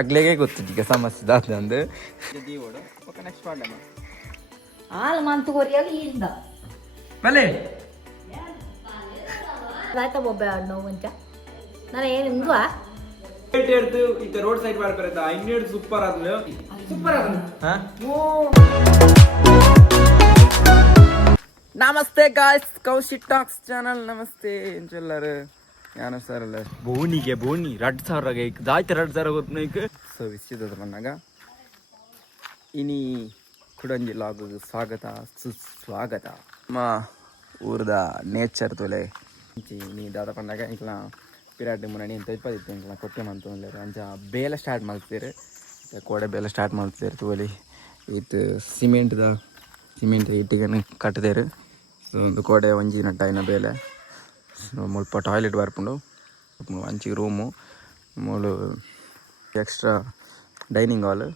ಅಗ್ಲೆಗೆ ಗೊತ್ತಿದ್ದೀಗ ಸಮಸ್ಯೆ ದಾದ ಅಂದು ದೀವೋಡು ಓಕೆ ನೆಕ್ಸ್ಟ್ ಮಾಡಮ್ಮ ಹಾಲು ಮಂತು ಕೊರಿಯಾಗ ಈಂದ ಮಲೆ ಆಯ್ತಾ ಬೊಬ್ಬೆ ಆಡ್ ನೋವು ಮುಂಚ ನಾನು ಏನು ಹಿಂಗುವ എടുത്ത് ഇത്ത റോഡ് സൈഡ് ಮಾಡ್ಕರೆತ ಇನ್ನೆರಡು ಸೂಪರ್ ಆದ್ಲು ಹಾ ನಮಸ್ತೆ ಗಾಯ್ಸ್ ಕೌಶಿಕ್ ಟಾಕ್ಸ್ ಚಾನಲ್ ನಮಸ್ತೆ ಎಂಚೆಲ್ಲರು ಯಾನ ಸರ್ ಅಲ್ಲ ಬೋನಿಗೆ ಬೋನಿ 2000 ಈಗ ದಾಯ್ತ 2000 ಗೊತ್ತನೈಕ ಸೊ ವಿಸಿದ ಮನ್ನಾಗ ಇನಿ ಕುಡಂಜಿ ಲಾಗ್ ಸ್ವಾಗತ ಸುಸ್ವಾಗತ ಮಾ ಊರ್ದ ನೇಚರ್ ತೊಲೆ ನೀ ದಾದ ಪಂಡಾಗ ಇಂಕ್ಲ ಪಿರಾಟಿ ಮುನ್ನಣಿ ಅಂತ ಇಪ್ಪತ್ತಿತ್ತು ಇಂಕ್ಲ ಕೊಟ್ಟೆ ಮಂತು ಅಂಚ ಬೇಲೆ ಸ್ಟಾರ್ಟ್ ಮಾಡ್ತೀರಿ ಕೋಡೆ ಬೇಲೆ ಸ್ಟಾರ್ಟ್ ಮಾಡ್ತೀರಿ ತೋಲಿ ಇದು ಸಿಮೆಂಟ್ ಇಟ್ಟಿಗೆ ಕಟ್ಟಿದೇರು ಸೊ ಒಂದು ಕೋಡೆ ಒಂಜಿ ನಟ್ಟಾಯಿನ ಬೇಲೆ ಸೊ ಮುಲ್ಪ ಟಾಯ್ಲೆಟ್ ಬರ್ಪುಂಡು ಅಂಚಿ ರೂಮು ಮೂಲು ಎಕ್ಸ್ಟ್ರಾ ಡೈನಿಂಗ್ ಹಾಲ್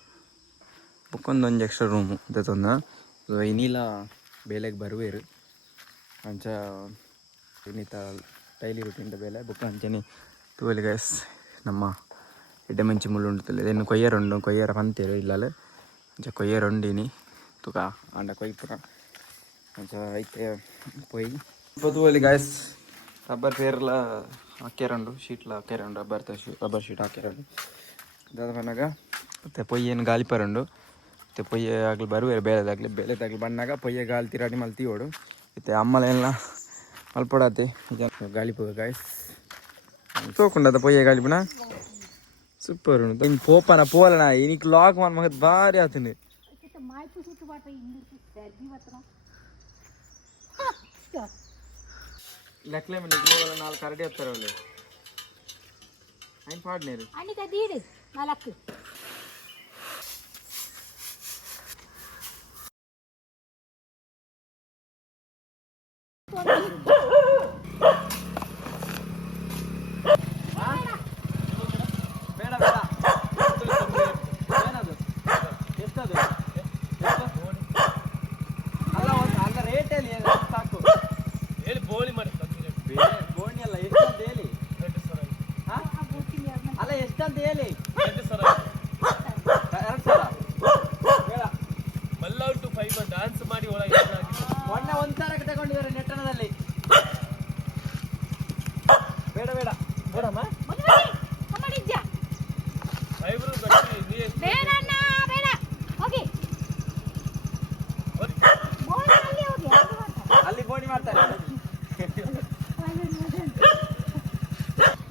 ಬುಕ್ಕೊಂದೊಂದು ಎಕ್ಸ್ಟ್ರಾ ರೂಮು ಅಂತಂದ ಸೊ ಇನ್ನಿಲ್ಲ ಬೇಲೆಗೆ ಬರುವೇರು ಅಂಚ ಇನ್ನಿತ ಡೈಲಿ ರೂಟೀನ್ ಬೇಲೆ ಬುಕ್ ಅಂಚನೆ ತೂವಲಿ ಗೈಸ್ ನಮ್ಮ ಎಡ್ಡೆ ಮಂಚಿ ಮುಳ್ಳು ಉಂಟು ಇನ್ನು ಕೊಯ್ಯರ ಪಂತೇರು ಇಲ್ಲಲ್ಲ ಅಂಚ ಕೊಯ್ಯರ ಉಂಡಿನಿ ತುಕ ಅಂಡ ಕೊಯ್ಪುರ ಅಂಚ ಐತೆ ಪೊಯ್ ತೂವಲಿ ಗೈಸ್ ರಬ್ಬರ್ ಪೇರ್ಲ ಹಾಕ್ಯಾರಂಡು ಶೀಟ್ಲ ಹಾಕ್ಯಾರಂಡು ರಬ್ಬರ್ ಶೀಟ್ ಹಾಕ್ಯಾರಂಡು ಅದಾದ ಬಂದಾಗ ಮತ್ತು ಪೊಯ್ಯೇನು ಗಾಳಿ ಪರಂಡು ಮತ್ತು ಪೊಯ್ಯೆ ಆಗಲಿ ಬರುವೇರು ಬೇಳೆದಾಗಲಿ ಬಣ್ಣಾಗ ಪೊಯ್ಯೆ ಗಾಳಿ ತಿರಾಡಿ ಮಲ್ತಿ ಓಡು ಮತ್ತು ಅಮ್ಮಲೆಲ್ಲ ಮಲ್ಪಡಾತೆ ಗಾಳಿ ಪೋಗ ಗಾಯ್ಸ್ ತೋಕೊಂಡದ ಪೊಯ್ಯೆ ಗಾಳಿ ಪುಣ ಸೂಪರ್ ಉಂಟು ಹಿಂಗೆ ಪೋಪನ ಪೋಲನ ಇನಿಕ್ ಲಾಕ್ ಮಾಡ್ ಮಗದ್ ಭಾರಿ ಆತನೆ ಲೆಕ್ಲೆ ಮೇಲೆ 4 ಕರಡಿ ಹತ್ತಾರ ಅವಳೆ ಐನ್ ಪಾಡ್ನೇರು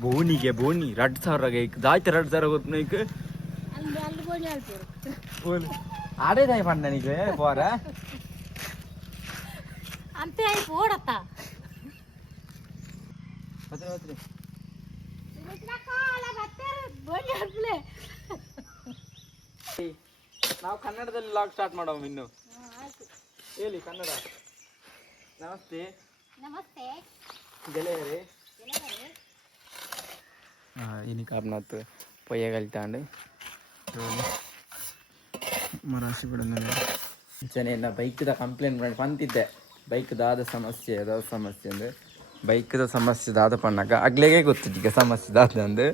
ಬೋನಿಗೆ ಬೋನಿ 2000 ಈಗ ದಾಯ್ತ 2000 ಗೊತ್ತನೈಕ ಆಡೇ ದಾಯ್ ಪಂಡನಿಗೆ ಪೋರ ಅಂತೆ ಆಯ್ ಪೋಡತ್ತ ನಾವು ಕನ್ನಡದಲ್ಲಿ ಲಾಗ್ ಸ್ಟಾರ್ಟ್ ಮಾಡೋಣ ಇನ್ನು ಹೇಳಿ ಕನ್ನಡ ನಮಸ್ತೆ ನಮಸ್ತೆ ಗೆಳೆಯರೇ ಇನಿ ಕಾಪ್ನಾತ್ ಪೊಯ್ಯ ಕಲಿತಾಂಡು ಮರಾಶಿ ಬಿಡೋಣ ಬೈಕ್ದ ಕಂಪ್ಲೇಂಟ್ ಮಾಡಿ ಬಂತಿದ್ದೆ ಬೈಕ್ದಾದ ಸಮಸ್ಯೆ ಅಂದರೆ ಬೈಕ್ದ ಸಮಸ್ಯೆ ದಾದ ಪಣ್ಣಾಗ ಅಗ್ಲೆಗೆ ಗೊತ್ತಿದ್ದೀಗ ಸಮಸ್ಯೆ ದಾದ ಅಂದು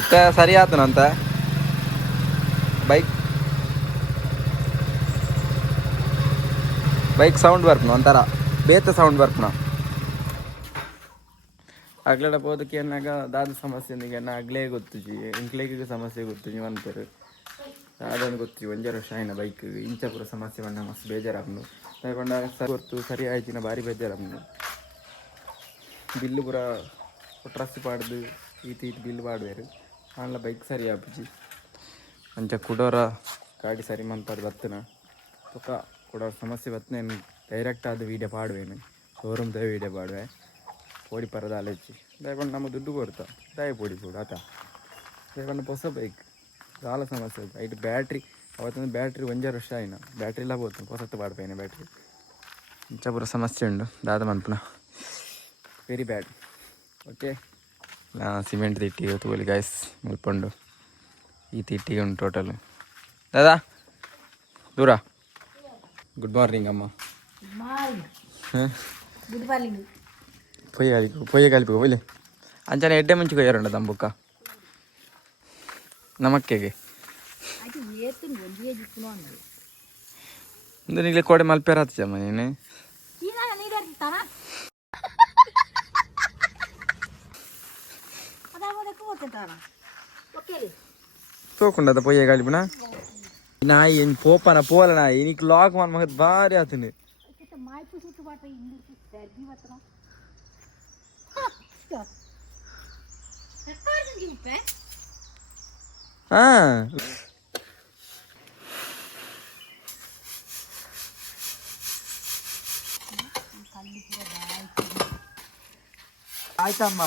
ಇತ್ತ ಸರಿ ಆತನಂತ ಬೈಕ್ ಸೌಂಡ್ ಬರ್ಪನು ಒಂಥರ ಬೇತ ಸೌಂಡ್ ಬರ್ಪನ ಅಗ್ಲಡ ಹೋದಕ್ಕೆ ಏನಾಗ ದಾದ ಸಮಸ್ಯೆ ಅಗ್ಲೇ ಗೊತ್ತಿಜಿ ಇಂಕ್ಲೇಗೆ ಸಮಸ್ಯೆ ಗೊತ್ತಿಜಿ ಅಂತಾರೆ ಅದನ್ನು ಗೊತ್ತಿಜಿ 1 ವರ್ಷ ಆಯ್ನ ಬೈಕ್ ಇಂಚ ಪೂರ ಸಮಸ್ಯೆ ಬಂದ ಮಸ್ತ್ ಬೇಜಾರಾಗ್ನು ಬಂದಾಗ ಹೊರ್ತು ಸರಿ ಆಯ್ತಿನ ಭಾರಿ ಬೇಜಾರಾಗ್ನು ಬಿಲ್ಲು ಪೂರ ಟ್ರಸ್ಟ್ ಪಾಡ್ದು ಈತಿ ಬಿಲ್ ಪಾಡುವೇರು ಆನ್ಲ ಬೈಕ್ ಸರಿ ಆಪುಜಿ ಅಂಚ ಕುಡೋರ ಗಾಡಿ ಸರಿ ಮಂತಾಡು ಬತ್ತನ ತುಕ ಕುಡೋರ ಸಮಸ್ಯೆ ಬತ್ತನೇನು ಡೈರೆಕ್ಟ್ ಆದ ವೀಡಿಯೋ ಪಾಡುವೇನು ಶೋರೂಮ್ದ ವೀಡಿಯೋ ಪಾಡುವೆ ಪೋಡಿ ಪರದ ಅಲೆಚ್ಚಿ ದಯಕೊಂಡು ನಮ್ಮ ದುಡ್ಡು ಕೊಡ್ತಾ ದಯ ಪೋಡಿ ಕೊಡು ಆತ ದಯಕೊಂಡು ಹೊಸ ಬೈಕ್ ಸಾಲ ಸಮಸ್ಯೆ ಐಟು ಬ್ಯಾಟ್ರಿ ಅವತ್ತೊಂದು ಬ್ಯಾಟ್ರಿ 1 ವರ್ಷ ಆಯ್ನ ಬ್ಯಾಟ್ರಿ ಇಲ್ಲ ಹೋಗ್ತು ಹೊಸತ್ತು ಪಾಡ್ಪೇನೆ ಬ್ಯಾಟ್ರಿ ಇಂಚ ಪೂರ ಸಮಸ್ಯೆ ಉಂಡು ದಾದ ಮನ್ಪುನ ವೆರಿ ಬ್ಯಾಡ್ ಓಕೆ ನಾ ಸಿಮೆಂಟ್ ತಿಟ್ಟಿಗೆ ತೂಲಿ ಗಾಯ್ಸ್ ಮುಲ್ಪುಂಡು ಈ ತಿಟ್ಟಿಗೆ ಉಂಟು ಟೋಟಲ್ ದಾದಾ ದೂರ ಗುಡ್ ಮಾರ್ನಿಂಗ್ ಅಮ್ಮ ಗುಡ್ ಮಾರ್ನಿಂಗ್ పొయ్యి కలిపి పోలే అంచనా ఎడ్డే మంచి కొయ్యారండి దమ్ముక్క ನಮಕ್ಕೆಗೆ ಅದು ಏತು ಒಂದೇ ಜಿಕ್ಕುನು ಅನ್ನೋದು ಒಂದು ನೀಗಲೇ ಕೋಡೆ ಮಲ್ಪೇರ ಹತ್ತಮ್ಮ ನೀನು ಈಗ ನೀರು ಇರ್ತಾನ ಅದಾಗೋದಕ್ಕೆ ಓದ್ತಾನ ಓಕೆ ತೋಕೊಂಡದ ಪೊಯ್ಯ ಗಾಲಿಬಿನ ನಾಯಿ ಏನು ಪೋಪನ ಪೋಲ ನಾಯಿ ನೀಕ್ ಲಾಕ್ ಮಾಡ್ ಮಗದ್ ಭಾರಿ ಆತನು ಮಾಯ್ಪು ಸುಟ್ಟು ಬಾಟ ಇಂದು ಸರ್ದಿ ಬತ್ತನ ಹಾ ಆಯ್ತಮ್ಮ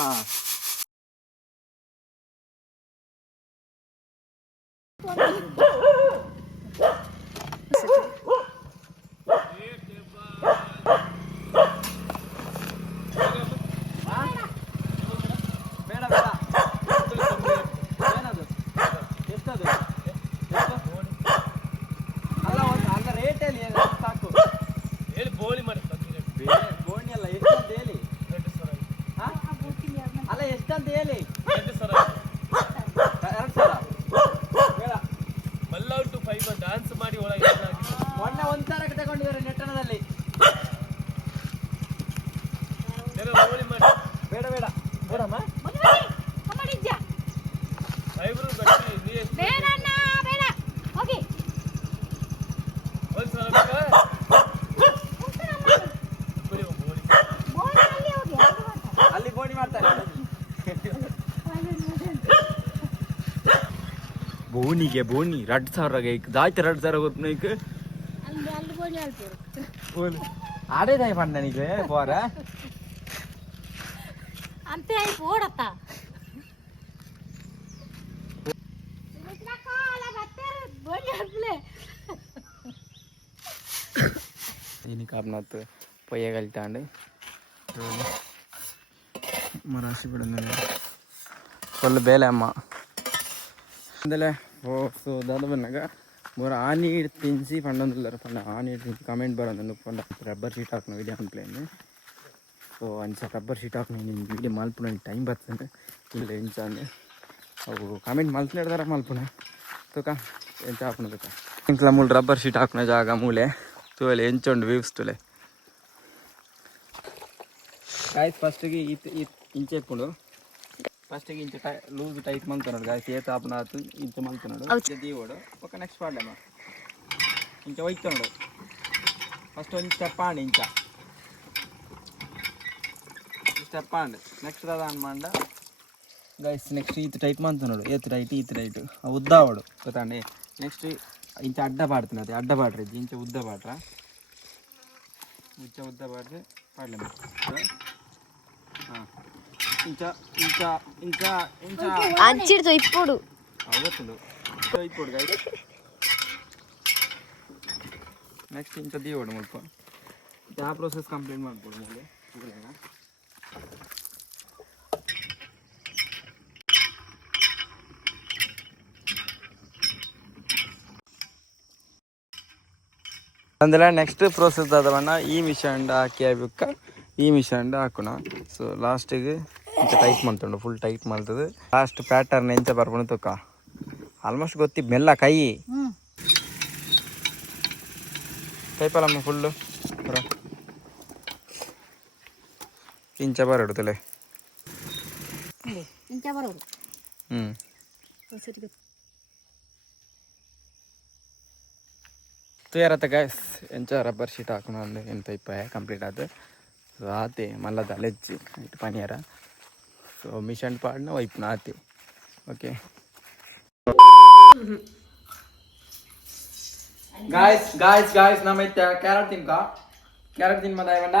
ಡಾನ್ಸ್ ಮಾಡಿ ಒಳಗೆ ಮೊನ್ನೆ ಒಂದ್ಸರಕ್ಕೆ ತಗೊಂಡಿದ್ದಾರೆ ನೆಟ್ಟಣದಲ್ಲಿ ಬೇಡ ಬೇಡ ಬೇಡಮ್ಮ ಅಲ್ಲಿ ಬೋಣಿ ಮಾಡ್ತಾರೆ ಬೋನಿಗೆ ಬೋನಿ 2,000 ದಾಯ್ತು 2,000 ಗೊತ್ತು ಆಡೇದಾಯಿ ಪಂಡ ನೀಗೆ ಬೋರ ಅಂತೆ ಓಡತ್ತ ini karnat poya kalitande marashi bidanne full bele amma andale so dada bannaga bora ani tinsi pandondillara panda ani tinsi comment barandanu panda rubber sheet hakna video anplane so ancha rubber sheet hakna ni video malpuna time battande ille enchande avu comment malpnedara malpuna to ka encha apna to ka inkla mul rubber sheet hakna jaga mule ತುಲೆ ಎಂಚೊಂಡು views ತುಲೆ guys ಫಸ್ಟಿಗೆ ಇಂಚೆ ಇಪ್ಪುಂಡು ಫಸ್ಟಿಗೆ ಇಂಚೆ loose tight ಮಂತನೋಡು guys ಏತ ಆಪನ ಆತು ಇಂಚೆ ಮಂತನೋಡು ದೀವೋಡು ಪಕ್ಕ ನೆಕ್ಸ್ಟ್ ಪಾಡ್ಲಮ್ಮ ಇಂಚೆ ಒಯ್ತನೋಡು ಫಸ್ಟ್ ಒಂದು ಸ್ಟೆಪ್ ಆಂಡು ಇಂಚ ಸ್ಟೆಪ್ ಆಂಡು ನೆಕ್ಸ್ಟ್ ಅದ ಅನ್ಮಾಂಡ ಗಾಯ್ಸ್ ನೆಕ್ಸ್ಟ್ ಈತ್ ಟೈಟ್ ಮಂತನೋಡು ಏತ್ ಟೈಟ್ ಉದ್ದಾವಡು ಗೊತ್ತಾಂಡಿ ನೆಕ್ಸ್ಟ್ ಇಂಚ ಅಡ್ಡ ಪಾಡ್ತೀನಿ ಅದೇ ಅಡ್ಡ ಪಾಡ್ರಿ ಇಂಚ ಉದ್ದ ಪಾಡ್ರ ಉದ್ದ ಪಾಡ್ರೆ ಪಾಡ್ಲೆ ಹಾಂ ಇಂಚ ಇಂಚ ಇಂಚ ಇಂಚ ಅಂಚಿಡ್ತು ಇಪ್ಪುಡು ಅವತ್ತುಂಡು ಇಪ್ಪುಡು ಗಾಯ್ಸ್ ನೆಕ್ಸ್ಟ್ ಇಂಚ ದೀವೋಡು ಮುಲ್ಪ ಆ ಪ್ರೋಸೆಸ್ ಕಂಪ್ಲೀಟ್ ಮಾಡ್ಬೋದು ಮುಂದೆ ಅಂದ್ರೆ ನೆಕ್ಸ್ಟ್ ಪ್ರೋಸೆಸ್ ಆದವಣ್ಣ ಈ ಮಿಷನ್ ಹಾಕಿ ಆಗ್ಬೇಕ ಈ ಮಿಷನ್ ಹಾಕೋಣ ಸೊ ಲಾಸ್ಟಿಗೆ ಇಂಚ ಟೈಟ್ ಮಾಡ್ತಂಡು ಫುಲ್ ಟೈಟ್ ಮಾಡ್ತದೆ ಲಾಸ್ಟ್ ಪ್ಯಾಟರ್ನ್ ಎಂಚ ಬರ್ಬೋದು ತೂಕ ಆಲ್ಮೋಸ್ಟ್ ಗೊತ್ತಿ ಮೆಲ್ಲ ಕೈ ಟೈಪಲ್ಲಮ್ಮ ಫುಲ್ಲು ಇಂಚ ಬರಡು ತಲೆ ತಯಾರತ್ತ ಗಾಯ್ಸ್ ಎಂಚ ರಬ್ಬರ್ ಶೀಟ್ ಹಾಕೋಣ ಅಂದ್ರೆ ಎಂತ ಇಪ್ಪ ಕಂಪ್ಲೀಟ್ ಆಯ್ತು ಸೊ ಆತೆ ಮಲ್ಲದ ಲೆಜ್ಜಿ ಇಟ್ಟು ಪನಿಯರ ಸೊ ಮಿಷನ್ ಪಾಡ್ನ ವೈಪ್ನ ಆತೆ ಓಕೆ ಗಾಯ್ಸ್ ಗಾಯ್ಸ್ ಗಾಯ್ಸ್ ನಮ್ಮ ಕ್ಯಾರೆಟ್ ತಿನ್ಕ ಮದ ಇವಂಡ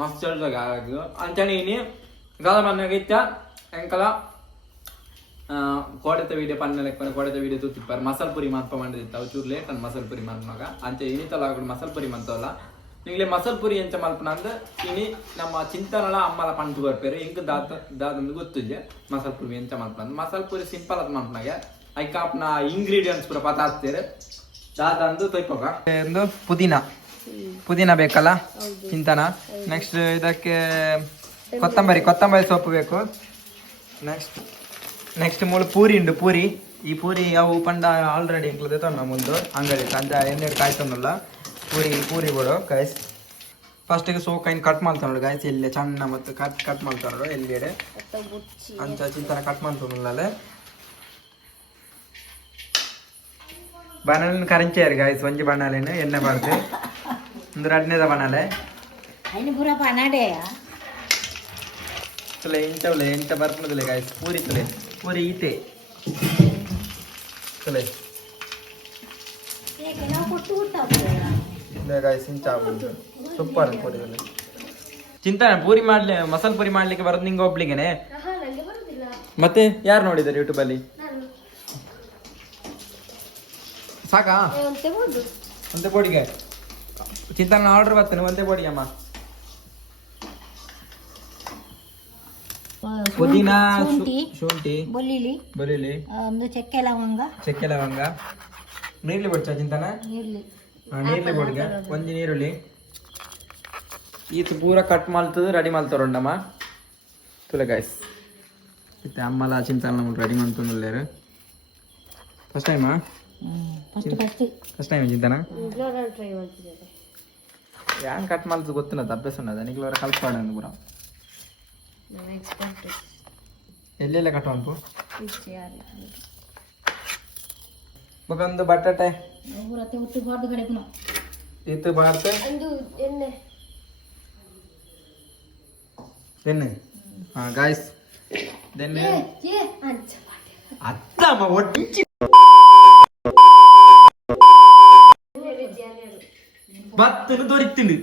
ಮಸ್ತ್ ಹೇಳ್ದಾಗ ಅಂಚನೆ ಇನಿ ಗಾಲ ಮನ್ನಾಗಿತ್ತ ಎಂಕಲ ಕೋಡೆತ ವೀಡಿಯೋ ಪನ್ನ ಲೆಕ್ಕ ಕೋಡೆತ ವೀಡಿಯೋ ತೂತಿಪ್ಪಾರ ಮಸಾಲ ಪುರಿ ಮಾನ್ಪ ಮಾಡಿದಿತ್ತ ಅವು ಚೂರು ಲೇಟ್ ಅಂದ್ ಮಸಾಲ ಪುರಿ ಮಾಡ್ನಾಗ ಅಂಚೆ ಇನಿತಲ್ಲ ಆಗುಡು ಮಸಾಲ ಪುರಿ ಮಂತವಲ್ಲ ನಿಂಗ್ಲೆ ಮಸಾಲ ಪುರಿ ಎಂಚ ಮಲ್ಪನ ಅಂದ್ ಇನಿ ನಮ್ಮ ಚಿಂತನಲ ಅಮ್ಮಲ ಪಂಚು ಬರ್ಪೇರು ಇಂಕ ದಾದಂದು ಗೊತ್ತಿದ್ದೆ ಮಸಾಲ ಪುರಿ ಎಂಚ ಮಲ್ಪನ ಅಂದ್ ಮಸಾಲ ಪುರಿ ಸಿಂಪಲ್ ಅದ್ ಮಲ್ಪನಾಗ ಐಕ ಅಪ್ನ ಇಂಗ್ರೀಡಿಯೆಂಟ್ಸ್ ಪೂರ ಪತ ಹಾಕ್ತೇರೆ ದಾದಂದು ತೊಯ್ಪೋಗ ಒಂದು ಪುದೀನ ಬೇಕಲ್ಲ ಚಿಂತನ ನೆಕ್ಸ್ಟ್ ಇದಕ್ಕೆ ಕೊತ್ತಂಬರಿ ಸೊಪ್ಪು ಬೇಕು ನೆಕ್ಸ್ಟ್ ನೆಕ್ಸ್ಟ್ ಮೂಲ ಪೂರಿ ಉಂಡು ಪೂರಿ ಈ ಪೂರಿ ಅವು ಪಂಡ ಆಲ್ರೆಡಿ ಇಂಕ್ಲದೆ ತೊನ್ನ ಮುಂದು ಅಂಗಡಿ ಅಂಚ ಎಣ್ಣೆ ಕಾಯ್ತೊನ್ನಲ್ಲ ಪೂರಿ ಕೊಡು ಗೈಸ್ ಫಸ್ಟಿಗೆ ಸೋಕೈನ್ ಕಟ್ ಮಾಡ್ತಾನೋಡು ಗೈಸ್ ಎಲ್ಲಿ ಸಣ್ಣ ಮತ್ತು ಕಟ್ ಮಾಡ್ತಾನೋಡು ಎಲ್ಲಿಡೆ ಅಂಚ ಚಿಂತನ ಕಟ್ ಮಾಡ್ತಾನಲ್ಲೇ ಬನಾಲಿನ ಕರಂಚೇರು ಗೈಸ್ ಒಂಜಿ ಬನಾಲಿನ ಎಣ್ಣೆ ಬಾರ್ದು ಒಂದು ರಡ್ನೇದ ಬನಾಲೆ ತುಲೆ ಎಂಟವಲೆ ಎಂಟ ಬರ್ಪುನದುಲೆ ಗೈಸ್ ಪೂರಿ ತುಲೆ ಪೂರಿ ಈತೆ ತುಲೆ ಗೈಸ್ ಇಂಚ ಸೂಪರ್ ಪೂರಿ ತುಲೆ ಚಿಂತನೆ ಪೂರಿ ಮಾಡ್ಲಿ ಮಸಾಲ ಪೂರಿ ಮಾಡ್ಲಿಕ್ಕೆ ಬರೋದು ನಿಂಗೆ ಒಬ್ಳಿಗೆನೆ ಮತ್ತೆ ಯಾರು ನೋಡಿದ್ದಾರೆ ಯೂಟ್ಯೂಬಲ್ಲಿ ಸಾಕಾ ಒಂದೇ ಬೋಡಿಗೆ ಚಿಂತನ ಆರ್ಡರ್ ಬರ್ತೇನೆ ಒಂದೇ ಬೋಡಿಗೆ ಅಮ್ಮ ಪುದೀನ ಶುಂಠಿ ಬೆಳ್ಳುಳ್ಳಿ ಒಂದು ಚಕ್ಕೆ ಲವಂಗ ನೀರ್ಲಿ ಬಿಡ್ಚ ಚಿಂತನ ನೀರ್ಲಿ ಬೋಡಿಗೆ ಒಂಜಿ ನೀರುಳ್ಳಿ ಈತು ಪೂರ ಕಟ್ ಮಾಡ್ತದ ರೆಡಿ ಮಾಡ್ತಾರೊಂಡಮ್ಮ ತುಲೆ ಗಾಯ್ಸ್ ಇತ್ತೆ ಅಮ್ಮಲ ಚಿಂತನ ನಮ್ಗೆ ರೆಡಿ ಮಾಡ್ತಂದ್ಲೇರು ಫಸ್ಟ್ ಟೈಮಾ ಫಸ್ಟ್ ಟೈಮ್ ಚಿಂತನ ಯಾನ್ ಕಟ್ ಮಾಡ್ತದ ಗೊತ್ತಿಲ್ಲ ಅಭ್ಯಾಸ ಉನ್ನದ ನಿಗ್ಲವರ ಕಲ್ಪಾಡ ಪೂರ ಎಲ್ಲೆಲ್ಲ ಕಟ್ ಮಾಡ್ಬೋ ಒಂದು ಬಟಾಟೆ ಇತ್ತು ಬಾರ್ತೆ ಎಣ್ಣೆ ಹಾ ಗಾಯ್ಸ್ ದೆನ್ನೆ ಅತ್ತಮ್ಮ ಒಟ್ಟಿ ಬತ್ತನು ದೊರಿಕ್ತಿಂಡು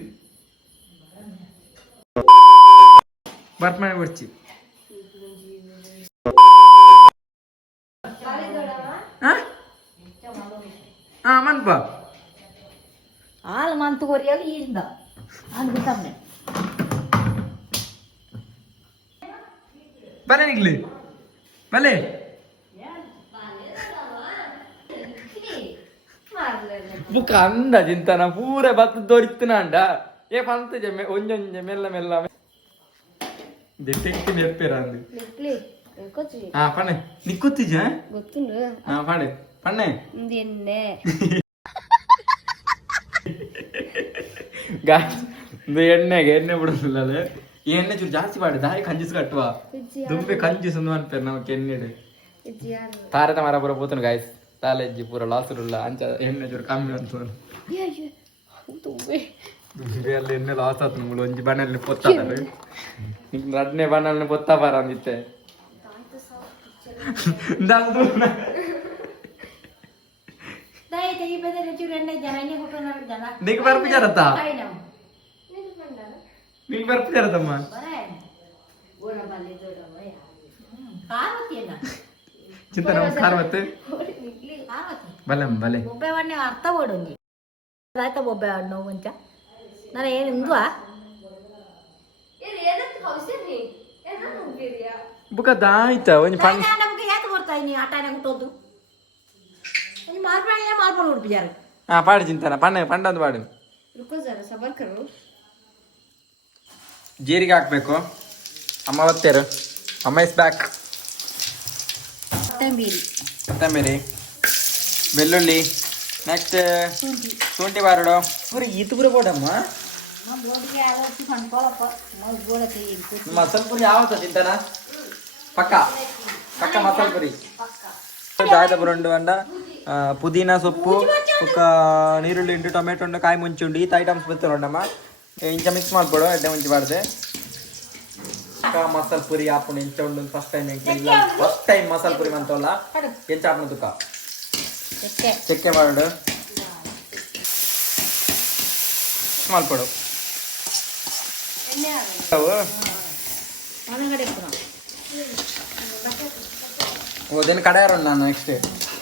ಬರ್ಮಾನೆ ಬಿಡ್ಚಿ ಮನ್ಪ ಹಾಲು ಮಂತು ಕೊರಿಯಲು ಈಂದ ಅಂದು ತಮ್ಮೆ ಬಲೆ ನಿಗ್ಲಿ ಬಲೆ ಬುಕ್ಕ ಅಂದ ಚಿಂತನ ಪೂರ ಬತ್ತು ದೊರಿಕ್ತಿನ ಅಂಡ ಏ ಪಂತ ಜಮ್ಮೆ ಒಂಜೊಂಜೆ ಮೆಲ್ಲ ಮೆಲ್ಲ ಡಿಟೆಕ್ಟಿವ್ ಎಪ್ಪೇರ ಅಂದು ಪಣ್ಣೆ ನಿಕ್ಕುತ್ತಿಜ ಗೊತ್ತುಂಡು ಪಾಡೆ ಪಣ್ಣೆ ಎಣ್ಣೆ ಎಣ್ಣೆ ಬಿಡುದಿಲ್ಲ ಅದು ಈ ಎಣ್ಣೆ ಚೂರು ಜಾಸ್ತಿ ಪಾಡು ದಾರಿ ಕಂಜಿಸ್ ಕಟ್ಟುವ ದುಂಬೆ ಕಂಜಿಸ್ ಅನ್ಪೇರು ನಮಗೆ ಎಣ್ಣೆ ತಾರತ ಮರ ಪೂರ ಪೋತನು ಗಾಯ್ಸ್ ತಾಲೆಜ್ಜಿ ಪೂರ ಲಾಸುರುಲ್ಲ ಅಂಚ ಎಣ್ಣೆ ಚೂರು ಕಮ್ಮಿ ಅಂತ ದುಂಬೆ ಅಲ್ಲಿ ಎಣ್ಣೆ ಲಾಸ್ ಆತು ನಿಮ್ಗೆ ಒಂಜಿ ಬಣ್ಣಲ್ಲಿ ಪೊತ್ತಾತಾರೆ ರಡ್ನೆ ಬಣ್ಣಲ್ಲಿ ಪೊತ್ತ ಬಾರ ಅಂದಿತ್ತೆ నీకు బర్ఫీ జరుగుతా నీకు బర్ఫీ జరుగుతమ్మా చింతన ಖಾರವತ್ತೆ ಬಲೆ ಬಲೆ ಬೊಬ್ಬೆ ಬಣ್ಣೆ ಅರ್ಥ ಓಡೊಂಜಿ ಆಯ್ತಾ ಬೊಬ್ಬೆ ಆಡ್ ನೋವು ಅಂಚ ನಾನು ಏನು ಇಂದುವಾ ಬುಕ ದಾಯ್ತ ಒಂಜಿ ಪಣ್ಣ ನಮಗೆ ಯಾಕೆ ಬರ್ತಾ ನೀ ಆಟಾನೆ ಹುಟ್ಟೋದು ಒಂಜಿ ಮಾರ್ಪಾಯ ಮಾರ್ಪಾಡು ಹುಡುಪಿಯಾರು ಪಾಡು ಚಿಂತನ ಪಂಡೊಂದು ಪಾಡು ರುಕೋ ಜರ ಸಬರ್ ಕರು ಜೀರಿಗೆ ಹಾಕ್ಬೇಕು ಅಮ್ಮ ಒತ್ತೇರು ಅಮ್ಮ ಇಸ್ ಬ್ಯಾಕ್ ಕೊತ್ತಂಬರಿ ಬೆಳ್ಳುಳ್ಳಿ ನೆಕ್ಸ್ಟ್ ಶುಂಠಿ ಬಾರಡು ಪೂರ ಈತು ಪೂರ ಬೋಡಮ್ಮ ಮಸಾಲ ಪುರಿ ಯಾವತ್ತ ತಿಂತಾನ ಪಕ್ಕ ಪಕ್ಕ ಮಸಾಲ ಪುರಿ ದಾಯದ ಬುರಂಡು ಅಂಡ ಪುದೀನ ಸೊಪ್ಪು ఒక ನೀರುಳ್ಳಿ ಉಂಟು ಟೊಮೆಟೊ ಉಂಟು ಕಾಯಿ ಮುಂಚಿ ಉಂಟು ಈತ ಐಟಮ್ಸ್ ಬರ್ತುಂಡಮ್ಮ ಇಂಚ ಮಿಕ್ಸ್ ಮಾಡ್ಕೊಡು ಎಡ್ಡೆ ಮುಂಚಿ ಬಾರ್ದೆ ಮಸಾಲ ಪುರಿ ಆಪುಂಡು ಇಂಚ ಉಂಡು ಫಸ್ಟ್ ಟೈಮ್ ಮಸಾಲ ಪುರಿ ಮಂತವಲ್ಲ ಎಂಚ ಆಪುಂಡು ತುಕ ಚೆಕ್ಕೆ ಮಾಡು ಮಾಡ್ಕೊಡು ಓದೇನು ಕಡೆಯಾರು ನಾನು ನೆಕ್ಸ್ಟ್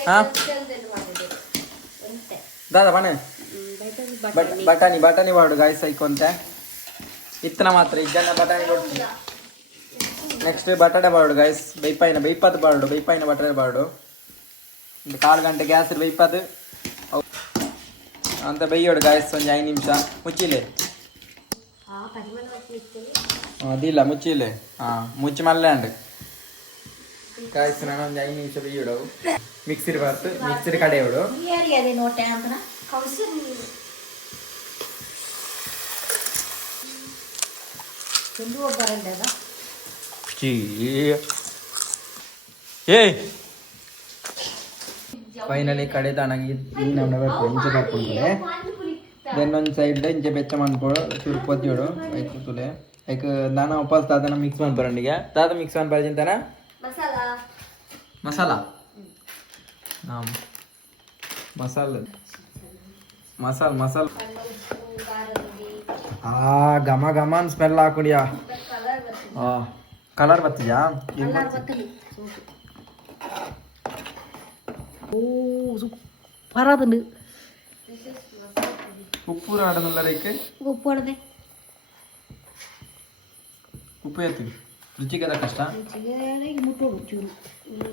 ಹಾಂ ದಾದಾ ಬನ್ನಿ ಬಟಾಣಿ ಬಾಡು ಗಾಯ್ಸ್ ಐಕೊಂತೆ ಇತ್ತನ ಮಾತ್ರ ಇಜ್ಜನ ಬಟಾಣಿ ಕೊಡ್ತೀನಿ ನೆಕ್ಸ್ಟ್ ಬಟಾಟೆ ಬಾಡು ಗಾಯ್ಸ್ ಬೈಪತ್ತು ಬಾಡು ಬೈಪಾಯಿನ ಬಟಾಟೆ ಬಾಡು ಒಂದು 4 ಗಂಟೆ ಗ್ಯಾಸ್ ಬೈಪದು ಅಂತ ಬೈಯೋಡು ಗಾಯ್ಸ್ ಒಂದು 5 ನಿಮಿಷ ಮುಚ್ಚಿಲೆ ಅದಿಲ್ಲ ಮುಚ್ಚಿಲೆ ಹಾಂ ಮುಚ್ಚಿ ಮಲ್ಲೆ ಅಂಡು ಕಾಯಿಸಿ ನಾನು ಒಂದು 5 ನಿಮಿಷ ಬೇಯಿಡು ಮಿಕ್ಸಿರ್ ಬರ್ತು ಮಿಕ್ಸಿರ್ ಕಡೆ ಇಡು ಯಾರಿಗೆ ಅದೇ ನೋಟೆ ಅಂತ ಕೌಸಿ ಚೆಂಡು ಒಬ್ಬರಲ್ಲ ಫೈನಲಿ ಕಡೆ ತನಗೆ ನಮ್ಮ ಇಂಚೆ ಬರ್ಕೊಂಡ್ರೆ ದೆನ್ ಒಂದು ಸೈಡ್ ಇಂಚೆ ಬೆಚ್ಚ ಮಾಡ್ಕೊಳ್ಳು ಚೂರು ಕೊದ್ದಿಡು ಐಕು ತುಲೆ ಐಕ್ ನಾನು ವಾಪಸ್ ದಾದನ ಮಿಕ್ಸ್ ಮಾಡಿ ಬರೋಣಿಗೆ ದಾದ ಮಿಕ್ಸ್ ಮಾಡಿ ಬರಜಿಂತಾನ ಮಸಾಲ ಮಸಾಲ ಘಮ ಘಮ ಅಂತ ಸ್ಮೆಲ್ ಹಾಕೊಂಡಿಯಾ ಕಲರ್ ಬರ್ತಿದ್ಯಾ ಸೂಪರ್ ಅದನ್ನು ಉಪ್ಪು ಆಡೋದಲ್ಲ ರೈಕೆ ಉಪ್ಪು ಹೊಡೆದೆ ಉಪ್ಪು ಎತ್ತೀವಿ ರುಚಿಗೆ ಅದ ಕಷ್ಟ ಮುಟ್ಟೋಡು ಚೂರು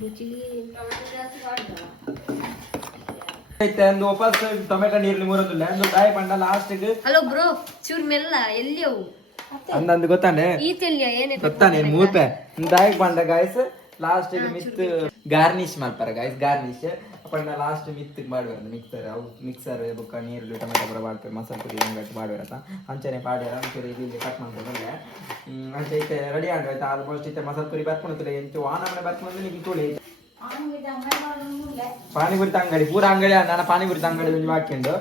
ರುಚಿಗೆ ಐತೆ ಒಂದು ವಾಪಸ್ ಟೊಮೆಟೊ ನೀರ್ಲಿ ಮೂರದಿಲ್ಲ ಒಂದು ಕಾಯಿ ಪಂಡ ಲಾಸ್ಟಿಗೆ ಹಲೋ ಬ್ರೋ ಚೂರ್ ಮೆಲ್ಲ ಎಲ್ಲಿ ಅವು ಅಂದಂದು ಗೊತ್ತಾನೆ ಈತೆಲ್ಯ ಏನೇ ಗೊತ್ತಾನೆ ಮೂರ್ಪೆ ದಾಯಿ ಪಂಡ ಗಾಯ್ಸ್ ಲಾಸ್ಟ್ ಮಿತ್ ಗಾರ್ನಿಶ್ ಮಾಡ್ತಾರೆ ಗಾಯ್ಸ್ ಗಾರ್ನಿಶ್ ಪಂಡ ಲಾಸ್ಟ್ ಮಿತ್ ಮಾಡುವ ಮಿಕ್ಸರ್ ಅವು ಮಿಕ್ಸರ್ ಬುಕ್ಕ ನೀರುಳ್ಳಿ ಟೊಮೆಟೊ ಬರ ಮಾಡ್ತಾರೆ ಮಸಾಲೆ ಪುಡಿ ಹಿಂಗಟ್ಟು ಮಾಡುವಿರತ್ತ ಅಂಚನೆ ಪಾಡ್ಯಾರ ಒಂಚೂರು ಇಲ್ಲಿ ಕಟ್ ಮಾಡ್ಕೊಂಡ್ರೆ ಅಂಚೆ ಐತೆ ರೆಡಿ ಆಡ್ರಿ ಆಯ್ತಾ ಆಲ್ಮೋಸ್ಟ್ ಐತೆ ಮಸಾಲೆ ಪುರಿ ಬರ್ಕೊಂಡಿಲ್ಲ ಎಂಟು ಆನಮನೆ ಬರ್ಕೊಂಡು ನಿಮಗೆ ತುಳಿ ಪಾನಿಪುರಿ ಅಂಗಡಿ ಪೂರ ಅಂಗಡಿ ನಾನು ಪಾನಿಪುರಿ ಅಂಗಡಿ ಒಂದು ಹಾಕೊಂಡು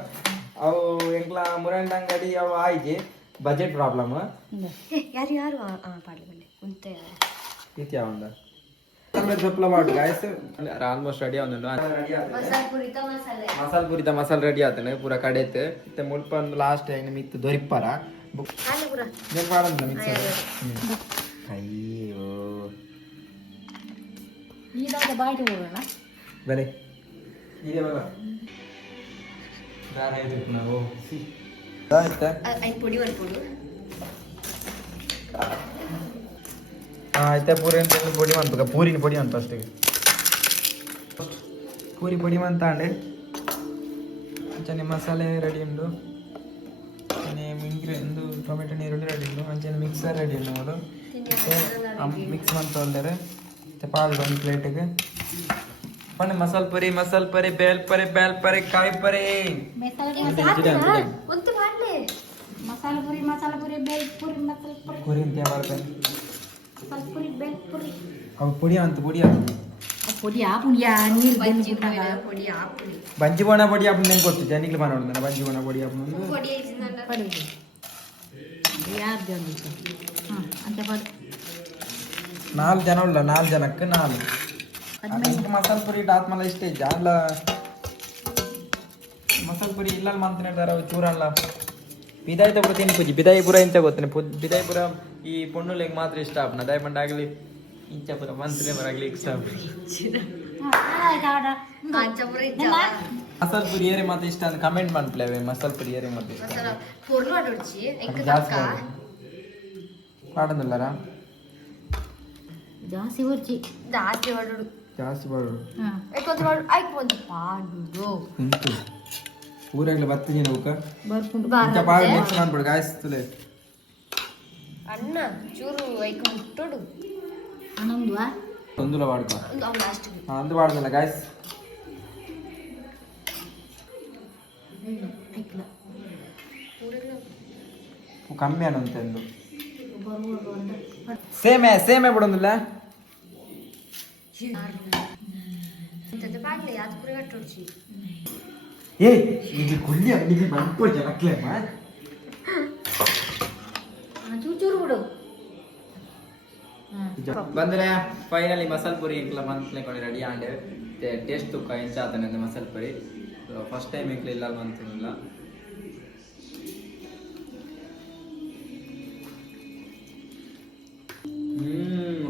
ಅವು ಎಂಕ್ಲ ಮುರಂಡ ಅಂಗಡಿ ಅವು ಆಯ್ತು ಬಜೆಟ್ ಪ್ರಾಬ್ಲಮ್ ಯಾರು ಯಾರು ಪಾಡ್ಲಿ ಉಂಟೆ ರೀತಿ ಒಂದ ಸೊಪ್ಪಲ ಮಾಡು ಗಾಯ್ಸ್ ಆಲ್ಮೋಸ್ಟ್ ರೆಡಿ ಆದ ಮಸಾಲ ಪುರಿತ ಮಸಾಲ ರೆಡಿ ಆತನೆ ಪೂರ ಕಡೆತ್ ಮತ್ತೆ ಮುಲ್ಪ ಒಂದು ಲಾಸ್ಟ್ ಹೆಂಗ್ ಮಿತ್ತು ದೊರಿಪ್ಪಾರ ಮಿಕ್ಸರ್ ಅಯ್ಯೋ ಬಾಯ್ತು ಹೋಗೋಣ ಬೆಲೆ ಇದೆ ಬಲ್ಲ ದಾರ ಇದಕ್ಕೆ ನಾವು ಆಯ್ತಾ ಪುಡಿ ಒಂದು ಆಯ್ತಾ ಪೂರಿ ಅಂತ ಪೊಡಿ ಮಾಡ್ಬೇಕ ಪೂರಿನ ಪೊಡಿ ಅಂತ ಅಷ್ಟಿಗೆ ಪೂರಿ ಪೊಡಿ ಅಂತ ಅಂಡೆ ಅಂಚನೆ ಮಸಾಲೆ ರೆಡಿ ಉಂಡು ಒಂದು ಟೊಮೆಟೊ ನೀರುಳ್ಳಿ ರೆಡಿ ಉಂಡು ಅಂಚನೆ ಮಿಕ್ಸರ್ ರೆಡಿ ಉಂಡು ನೋಡು ಮಿಕ್ಸ್ ಮಾಡ್ತಾ ಹೋದರೆ ಮತ್ತೆ ಪಾಲು ಒಂದು ಪ್ಲೇಟಿಗೆ ಪಂಡ ಮಸಾಲೆ ಪುರಿ ಬೇಲ್ ಪರಿ ಕಾಯಿ ಪರಿ ಮಸಾಲ ಪುರಿ ಬೇಲ್ ಪುರಿ ಮಸಾಲ ಪುರಿ ಪುರಿ ಅಂತ ಬರ್ತಾನೆ ಪುರಿ ಬೇಲ್ ಪುರಿ ಅವು ಪುಡಿ ಅಂತ ನೀರು ಬಜ್ಜಿ ಬೋಣ ಪೊಡಿ ಅಪ್ಪ ನಂಗೆ ಗೊತ್ತು ಜನಿಗ್ಲು ಮಾಡೋಣ ಬಜ್ಜಿ ಬೋಣ ಪೊಡಿ ಅಪ್ಪ ನಾಲ್ಕು ಜನ ಉಳ್ಳ 4 ಜನಕ್ಕೆ 4 ಮಸಾಲೆ ಪುರಿ ಆತ್ಮಲ್ಲ ಇಷ್ಟೇ ಜಾನ್ಲ ಮಸಾಲೆ ಪುರಿ ಇಲ್ಲ ಮಂತ್ರ ಚೂರಲ್ಲ ಬಿದಾಯ್ತ ಪುರ ತಿನ್ಪುಜಿ ಬಿದಾಯಿಪುರ ಇಂಚ ಗೊತ್ತೇನೆ ಬಿದಾಯಿಪುರ ಈ ಪೊಣ್ಣುಲೆಗೆ ಮಾತ್ರ ಇಷ್ಟ ಆಪ್ನ ದಯಪಂಡ ಆಗಲಿ ಇಂಚಾಪುರ ಮಂತ್ರಿ ಬರಾಗ್ಲಿ ಇಷ್ಟ ಮಸಾಲೆ ಪುರಿ ಏರೆ ಮಾತ್ರ ಇಷ್ಟ ಅಂತ ಕಮೆಂಟ್ ಮಾಡ್ಲೇವೆ ಮಸಾಲೆ ಪುರಿ ಏರೆ ಮಾತ್ರ ಇಷ್ಟ ಜಾಸ್ತಿ ಪಾಡದಲ್ಲರ ಜಾಸ್ತಿ ಬಾಡು ಉಂಟು ಊರಾಗ್ಲಿ ಬರ್ತೀನಿ ಹೋಗ ಬರ್ಕೊಂಡು ಮಿಕ್ಸ್ ಮಾಡ್ಬಿಡು ಗಾಯ್ಸ್ ತುಲೆ ಅಣ್ಣ ಚೂರು ಐಕ ಮುಟ್ಟೋಡು ಒಂದುಲ ವಾಡ್ಕ ಅಂದು ವಾಡ್ದಲ್ಲ ಗಾಯ್ಸ್ ಕಮ್ಮಿ ಅನ್ನಂತೆಂದು ಸೇಮೆ ಬಿಡೊಂದಿಲ್ಲ ಏ ಇದು ಕೊಲ್ಲಿ ಅವನಿಗೆ ಬಂದ್ಕೊಳ್ ಜನಕ್ಲೆ ಚೂರು ಬಿಡು ಬಂದ್ರೆ ಫೈನಲಿ ಮಸಾಲೆ ಪುರಿ ಇಂಕ್ಲ ಮಂತ್ಲೆ ಕೊಂಡು ರೆಡಿ ಆಂಡೆ ಟೇಸ್ಟ್ ತುಕ್ಕ ಎಂಚ ಆತನೆ ಮಸಾಲೆ ಪುರಿ ಫಸ್ಟ್ ಟೈಮ್ ಇಂಕ್ಲ ಇಲ್ಲ ಮಂತಿಲ್ಲ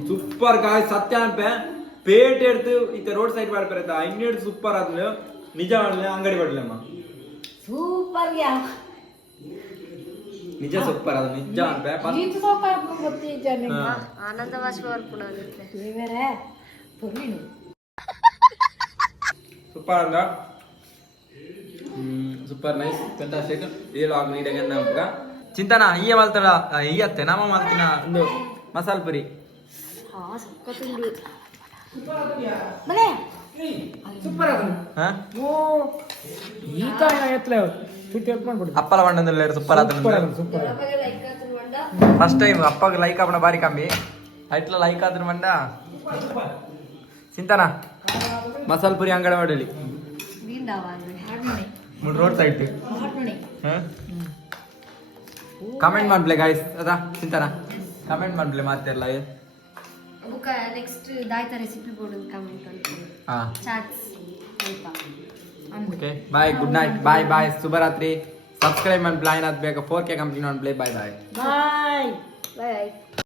ಸೂಪರ್ ಗಾಯ್ ಸತ್ಯ ಅನ್ಪೆ ಪೇಟ್ ಎಡ್ದು ಇತ್ತ ರೋಡ್ ಸೈಡ್ ಮಾಡ್ತಾರೆ ಇನ್ನೆರಡು ಸೂಪರ್ ಆದ್ಮೇಲೆ ನಿಜ ಮಾಡಲೆ ಅಂಗಡಿ ಬಡ್ಲಮ್ಮ ಸೂಪರ್ ನಿಜ ಸೂಪರ್ ಅದು ನಿಜ ಅನ್ಪೆ ಆನಂದ ಸೂಪರ್ ಅಂದ ಸೂಪರ್ ನೈಸ್ ಫೆಂಟಾಸ್ಟಿಕ್ ಈ ಲಾಗ್ ನೀಡಗೆ ನಮ್ಗ ಚಿಂತನ ಈಯ ಮಲ್ತಾಳ ಈಯತ್ತೆ ನಮ್ಮ ಮಲ್ತಿನ ಒಂದು ಮಸಾಲೆ ಪುರಿ ಬಲೆ ಸೂಪರ್ ಅದು ಹಾ ಓ ಈತ ಎತ್ತಲ ಚುಟ್ಟಿ ಹೆಲ್ಪ್ ಮಾಡ್ಬಿಡು ಅಪ್ಪಲ ಬಣ್ಣದಲ್ಲಿ ಸೂಪರ್ ಆತ ಸೂಪರ್ ಫಸ್ಟ್ ಟೈಮ್ ಅಪ್ಪಗೆ ಲೈಕ್ ಆಪಣ ಬಾರಿ ಕಮ್ಮಿ ಐಟ್ಲ ಲೈಕ್ ಆದ್ರ ಮಂಡ ಚಿಂತನ ಮಸಾಲ ಪುರಿ ಅಂಗಡಿ ಮಾಡಲಿ ರೋಡ್ ಸೈಡ್ ಕಮೆಂಟ್ ಮಾಡ್ಲೆ ಗಾಯ್ಸ್ ಅದಾ ಚಿಂತನ ಕಮೆಂಟ್ ಮಾಡ್ಲೆ ಮಾತೆಲ್ಲ ನೆಕ್ಸ್ಟ್ ದಾಯ್ತ ರೆಸಿಪಿ ಬೋರ್ಡ್ ಕಮೆಂಟ್ ಮಾಡ್ತೀನಿ ಹಾ chaats okay bye good night bye bye ಶುಭರಾತ್ರಿ ಸಬ್ಸ್ಕ್ರೈಬ್ ಮಾಡಿ ಪ್ಲಾನ್ ಆದ್ಬೇಕು 4K ಕಂಪ್ಲೀಟ್ ಮಾಡಿ ಬಾಯ್ ಬಾಯ್ ಬಾಯ್ ಬಾಯ್